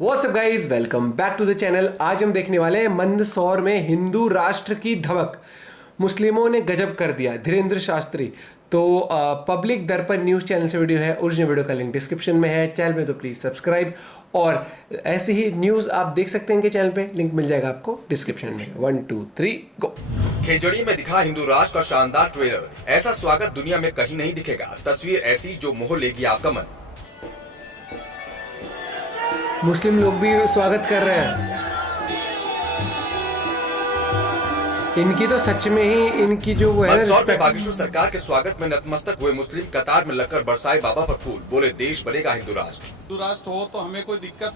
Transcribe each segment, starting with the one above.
WhatsApp guys, welcome back to the channel. आज हम देखने वाले हैं मंदसौर में हिंदू राष्ट्र की धमक, मुस्लिमों ने गजब कर दिया। धीरेन्द्र शास्त्री। तो पब्लिक दर्पण न्यूज़ चैनल से वीडियो है, ओरिजिनल वीडियो का लिंक डिस्क्रिप्शन में है। चैनल में तो प्लीज़ सब्सक्राइब, और ऐसे ही न्यूज़ आप देख सकते हैं कि चैनल पे लिंक मिल जाएगा आपको डिस्क्रिप्शन में। 1 2 3 गो। खेजड़ी में दिखा हिंदू राष्ट्र का शानदार ट्रेलर। ऐसा स्वागत दुनिया में कहीं नहीं दिखेगा। तस्वीर ऐसी जो मोह लेगी आपका मन। मुस्लिम लोग भी स्वागत कर रहे हैं। इनकी तो सच में ही इनकी जो वो है मंदसौर में बागेश्वर सरकार के स्वागत में नतमस्तक हुए मुस्लिम कतार में लगकर बरसाए बाबा पर फूल। बोले देश बनेगा हिंदू राष्ट्र। हिंदू राष्ट्र हो तो हमें कोई दिक्कत।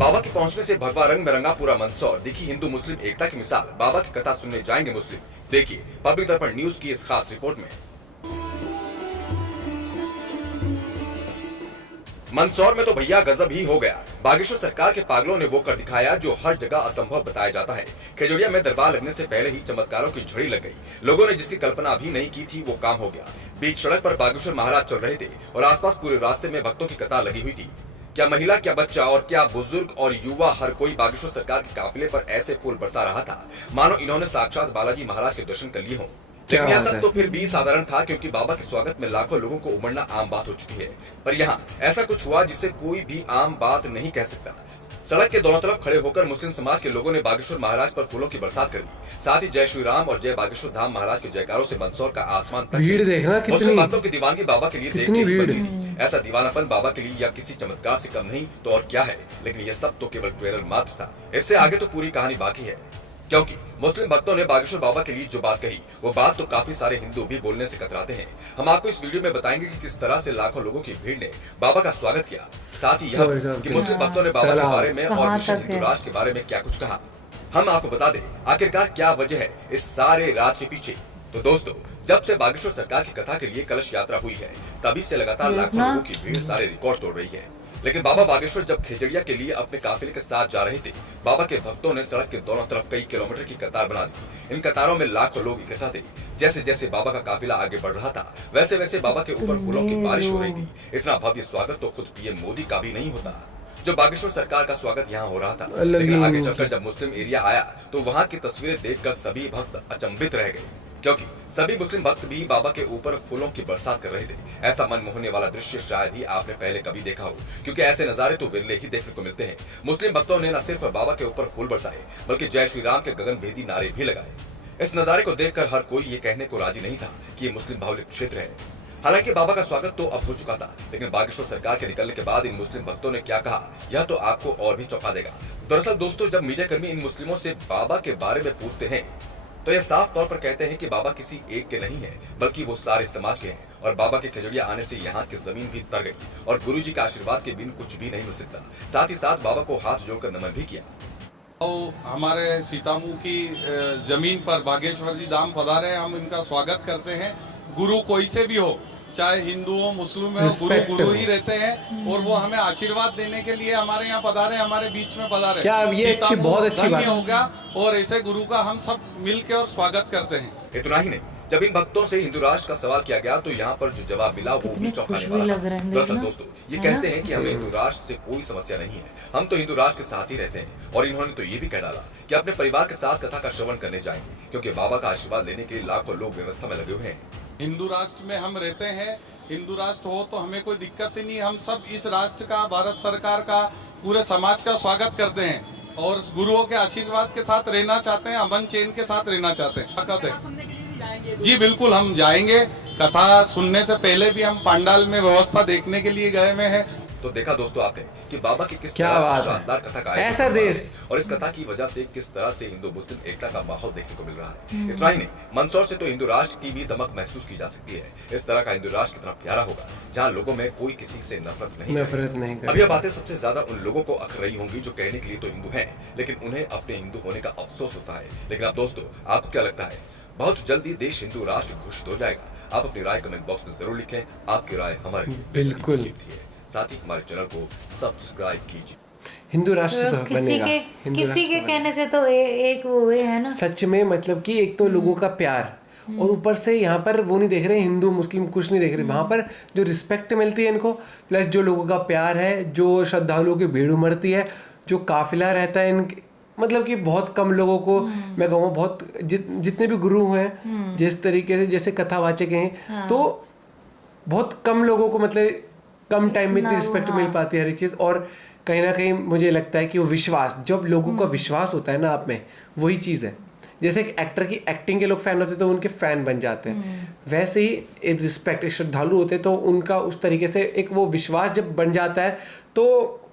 बाबा के पहुंचने से भगवा रंग में रंगा पूरा मंदसौर। दिखी हिंदू मुस्लिम एकता की मिसाल। बाबा की कथा सुनने जाएंगे मुस्लिम। देखिए पब्लिक दर्पण न्यूज की इस खास रिपोर्ट में। मंदसौर में तो भैया गजब ही हो गया। बागेश्वर सरकार के पागलों ने वो कर दिखाया जो हर जगह असंभव बताया जाता है। खेजड़िया में दरबार लगने से पहले ही चमत्कारों की झड़ी लग गई। लोगों ने जिसकी कल्पना भी नहीं की थी वो काम हो गया। बीच सड़क पर बागेश्वर महाराज चल रहे थे और आसपास पूरे रास्ते में भक्तों की कतार लगी हुई थी। क्या महिला, क्या बच्चा और क्या बुजुर्ग और युवा, हर कोई बागेश्वर सरकार के काफिले पर ऐसे फूल बरसा रहा था मानो इन्होंने साक्षात बालाजी महाराज के दर्शन कर लिए हों। लेकिन यह सब तो फिर भी साधारण था, क्योंकि बाबा के स्वागत में लाखों लोगों को उमड़ना आम बात हो चुकी है। पर यहाँ ऐसा कुछ हुआ जिसे कोई भी आम बात नहीं कह सकता। सड़क के दोनों तरफ खड़े होकर मुस्लिम समाज के लोगों ने बागेश्वर महाराज पर फूलों की बरसात कर दी। साथ ही जय श्री राम और जय बागेश्वर धाम महाराज के जयकारों से मंदसौर का आसमान तक भीड़ देखना कितनी, मुस्लिम भक्तों की दीवानगी बाबा के लिए कितनी देखने भीड़। की थी। ऐसा दीवानापन बाबा के लिए या किसी चमत्कार से कम नहीं तो और क्या है। लेकिन यह सब तो केवल ट्रेलर मात्र था। इससे आगे तो पूरी कहानी बाकी है, क्योंकि मुस्लिम भक्तों ने बागेश्वर बाबा के लिए जो बात कही वो बात तो काफी सारे हिंदू भी बोलने से कतराते हैं। हम आपको इस वीडियो में बताएंगे कि किस तरह से लाखों लोगों की भीड़ ने बाबा का स्वागत किया। साथ ही यह कि मुस्लिम भक्तों ने बाबा के बारे में और मिशन हिंदू राष्ट्र के बारे में क्या कुछ कहा। हम आपको बता दें आखिरकार क्या वजह है इस सारे राज के पीछे। तो दोस्तों, जब से बागेश्वर सरकार की कथा के लिए कलश यात्रा हुई है तभी से लगातार लाखों लोगों की भीड़ सारे रिकॉर्ड तोड़ रही है। लेकिन बाबा बागेश्वर जब खेजड़िया के लिए अपने काफिले के साथ जा रहे थे, बाबा के भक्तों ने सड़क के दोनों तरफ कई किलोमीटर की कतार बना दी। इन कतारों में लाखों लोग इकट्ठा थे। जैसे जैसे बाबा का काफिला आगे बढ़ रहा था वैसे वैसे बाबा के ऊपर फूलों की बारिश हो रही थी। इतना भव्य स्वागत तो खुद पीएम मोदी का भी नहीं होता जो बागेश्वर सरकार का स्वागत यहाँ हो रहा था। लेकिन आगे चलकर जब मुस्लिम एरिया आया तो वहाँ की तस्वीरें देखकर सभी भक्त अचंभित रह गए, क्योंकि सभी मुस्लिम भक्त भी बाबा के ऊपर फूलों की बरसात कर रहे थे। ऐसा मन मोहने वाला दृश्य शायद ही आपने पहले कभी देखा हो, क्योंकि ऐसे नजारे तो विरले ही देखने को मिलते हैं। मुस्लिम भक्तों ने न सिर्फ बाबा के ऊपर फूल बरसाए बल्कि जय श्री राम के गगनभेदी नारे भी लगाए। इस नजारे को देखकर हर कोई ये कहने को राजी नहीं था कि ये मुस्लिम बाहुल्य क्षेत्र है। हालांकि बाबा का स्वागत तो अब हो चुका था, लेकिन बागेश्वर सरकार के निकलने के बाद इन मुस्लिम भक्तों ने क्या कहा यह तो आपको और भी चौंका देगा। दरअसल दोस्तों, जब मीडिया कर्मी इन मुस्लिमों से बाबा के बारे में पूछते हैं तो यह साफ तौर पर कहते हैं कि बाबा किसी एक के नहीं है बल्कि वो सारे समाज के हैं। और बाबा के खेजड़िया आने से यहाँ की जमीन भी तर गई और गुरु जी के आशीर्वाद के बिन कुछ भी नहीं मिल सकता। साथ ही साथ बाबा को हाथ जोड़कर नमन भी किया। तो हमारे सीतामू की जमीन पर बागेश्वर जी धाम पधारे, हम इनका स्वागत करते हैं। गुरु कोई से भी हो, चाहे हिंदू हो मुस्लिम हो, गुरु गुरु ही रहते हैं और वो हमें आशीर्वाद देने के लिए हमारे यहाँ पधारे, हमारे बीच में पधारे। क्या ये अच्छी, बहुत अच्छी बात हो गया और ऐसे गुरु का हम सब मिलके और स्वागत करते हैं। इतना ही नहीं, जब इन भक्तों से हिंदू राष्ट्र का सवाल किया गया तो यहाँ पर जो जवाब मिला वो भी चौंकाने वाला था। दरअसल दोस्तों, ये कहते हैं कि हमें हिंदू राष्ट्र से कोई समस्या नहीं है, हम तो हिंदू राष्ट्र के साथ ही रहते हैं। और इन्होंने तो ये भी कह डाला कि अपने परिवार के साथ कथा का श्रवण करने जाएंगे, क्योंकि बाबा का आशीर्वाद लेने के लिए लाखों लोग व्यवस्था में लगे हुए हैं। हिंदू राष्ट्र में हम रहते हैं, हिंदू राष्ट्र हो तो हमें कोई दिक्कत ही नहीं। हम सब इस राष्ट्र का, भारत सरकार का, पूरे समाज का स्वागत करते हैं और गुरुओं के आशीर्वाद के साथ रहना चाहते हैं, अमन चैन के साथ रहना चाहते हैं। जी बिल्कुल, हम जाएंगे। कथा सुनने से पहले भी हम पंडाल में व्यवस्था देखने के लिए गए हुए हैं। तो देखा दोस्तों आपने कि बाबा की किस क्या तरह शानदार कथा का आयोजन ऐसा हुआ देश, और इस कथा की वजह से किस तरह से हिंदू मुस्लिम एकता का माहौल देखने को मिल रहा है। इतना ही नहीं, मंदसौर से तो हिंदू राष्ट्र की भी दमक महसूस की जा सकती है। इस तरह का हिंदू राष्ट्र कितना प्यारा होगा जहाँ लोगों में कोई किसी से नफरत नहीं करेगा। अब यह बातें सबसे ज्यादा उन लोगों को अख रही होंगी जो कहने के लिए तो हिंदू हैं, लेकिन उन्हें अपने हिंदू होने का अफसोस होता है। लेकिन अब दोस्तों, आपको क्या लगता है? बहुत जल्दी देश हिंदू राष्ट्र घोषित हो जाएगा। आप अपनी राय कमेंट बॉक्स में जरूर लिखें। आपकी राय हमारी बिल्कुल है। साथ ही हमारे चैनल को सब्सक्राइब कीजिए। हिंदू राष्ट्र तो बनेगा। किसी के कहने से तो एक वो है ना, सच में, मतलब कि एक तो लोगों का प्यार और ऊपर से यहाँ पर वो नहीं देख रहे हिंदू मुस्लिम, कुछ नहीं देख रहे। वहाँ पर जो रिस्पेक्ट मिलती है इनको, प्लस जो लोगों का प्यार है, जो श्रद्धालुओं की भीड़ उमड़ती है, जो काफिला रहता है इनके, मतलब कि बहुत कम लोगों को मैं कहूँगा, बहुत जितने भी गुरु हैं जिस तरीके से जैसे कथावाचक हैं, तो बहुत कम लोगों को मतलब कम टाइम में इतनी रिस्पेक्ट मिल पाती है हर एक चीज़। और कहीं ना कहीं मुझे लगता है कि वो विश्वास, जब लोगों का विश्वास होता है ना आप में, वही चीज़ है। जैसे एक एक्टर की एक्टिंग के लोग फैन होते हैं तो उनके फैन बन जाते हैं, वैसे ही एक रिस्पेक्ट, एक श्रद्धालु होते हैं तो उनका उस तरीके से एक वो विश्वास जब बन जाता है तो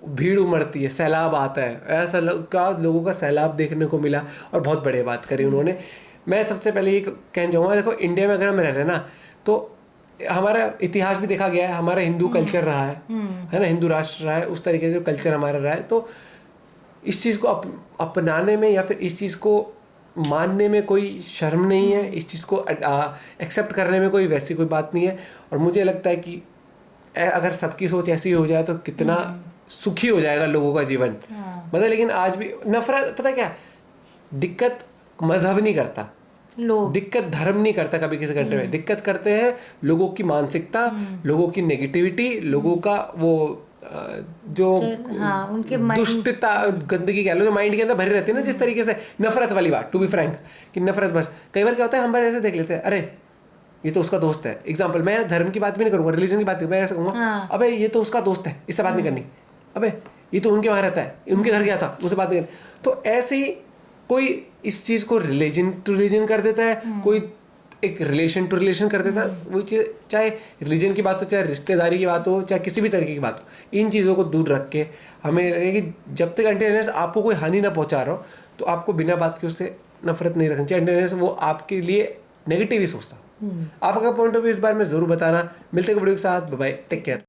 भीड़ उमड़ती है, सैलाब आता है। ऐसा लोगों का सैलाब देखने को मिला और बहुत बड़े बात करी उन्होंने। मैं सबसे पहले ये कहना चाहूँगा, देखो इंडिया में अगर हम रह रहे हैं ना, तो हमारा इतिहास भी देखा गया है, हमारा हिंदू कल्चर रहा है ना, हिंदू राष्ट्र रहा है, उस तरीके से कल्चर हमारा रहा है। तो इस चीज़ को अपनाने में या फिर इस चीज़ को मानने में कोई शर्म नहीं है, इस चीज़ को एक्सेप्ट करने में कोई वैसी कोई बात नहीं है। और मुझे लगता है कि अगर सबकी सोच ऐसी हो जाए तो कितना सुखी हो जाएगा लोगों का जीवन। मतलब लेकिन आज भी नफरत, पता क्या दिक्कत मजहब नहीं करता, लोग दिक्कत धर्म नहीं करता कभी किसी कंट्री में, दिक्कत करते हैं लोगों की मानसिकता, लोगों की नेगेटिविटी, लोगों का वो जो उनके दुष्टता, गंदगी कह लो, जो माइंड के अंदर भरी रहती है ना, जिस तरीके से नफरत वाली बात, टू बी फ्रैंक, कि नफरत बस कई बार क्या होता है, हम बस ऐसे देख लेते हैं, अरे ये तो उसका दोस्त है। एग्जाम्पल, मैं धर्म की बात भी नहीं करूंगा, रिलीजन की बात नहीं, मैं ऐसे कहूँगा अबे ये तो उसका दोस्त है, इससे बात नहीं करनी, अबे ये तो उनके वहाँ रहता है, उनके घर गया था, उससे बात नहीं करनी। तो ऐसे ही कोई इस चीज़ को रिलीजन टू रिलीजन कर देता है, कोई एक रिलेशन टू रिलेशन कर देता है। वो चीज़ चाहे रिलीजन की बात हो, चाहे रिश्तेदारी की बात हो, चाहे किसी भी तरीके की बात हो, इन चीज़ों को दूर रख के हमें लगे कि जब तक एंटरटेनमेंट आपको कोई हानि ना पहुंचा रहा हो, तो आपको बिना बात के उससे नफरत नहीं रखनी चाहिए। एंटरटेनमेंट वो आपके लिए नेगेटिव ही सोचता। आपका पॉइंट ऑफ व्यू इस बारे में जरूर बताना। मिलते हैं वीडियो के साथ, बाय बाय, टेक केयर।